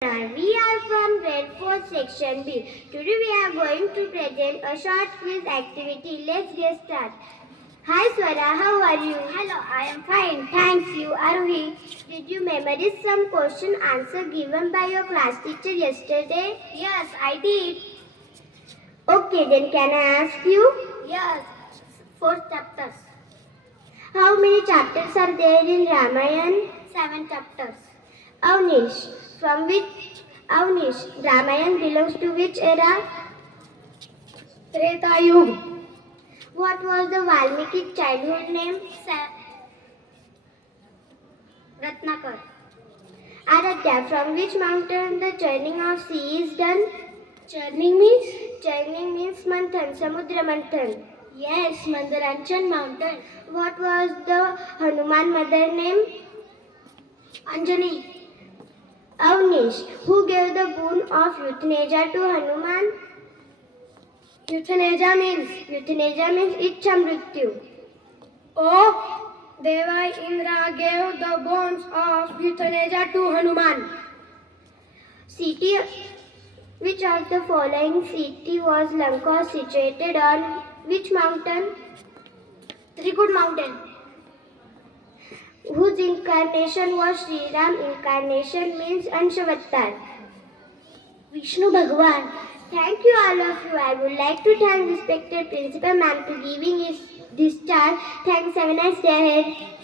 We are from grade 4 section B. Today we are going to present a short quiz activity. Let's get started. Hi Swara, how are you? Hello, I am fine. Thanks, you Arohi. Did you memorize some question answer given by your class teacher yesterday? Yes, I did. Okay, then can I ask you? Yes, 4 chapters. How many chapters are there in Ramayana? 7 chapters. Avnish, Ramayana belongs to which era? Treta Yuga. What was the Valmiki childhood name? Ratnakar. Aradhya, from which mountain the churning of sea is done? Churning means? Churning means Manthan, Samudra Manthan. Yes, Mandaranchan mountain. What was the Hanuman mother name? Anjani. Avnish, who gave the boon of euthanasia to Hanuman? Euthanasia means? Euthanasia means Ichamrityu. Oh, Deva Indra gave the bones of euthanasia to Hanuman. City, which of the following city was Lanka situated on which mountain? Trikud mountain. Whose incarnation was Sri Ram? Incarnation means Anshavatar. Vishnu Bhagwan. Thank you all of you. I would like to thank respected Principal Ma'am to giving his discharge. Thanks. Have a nice day ahead.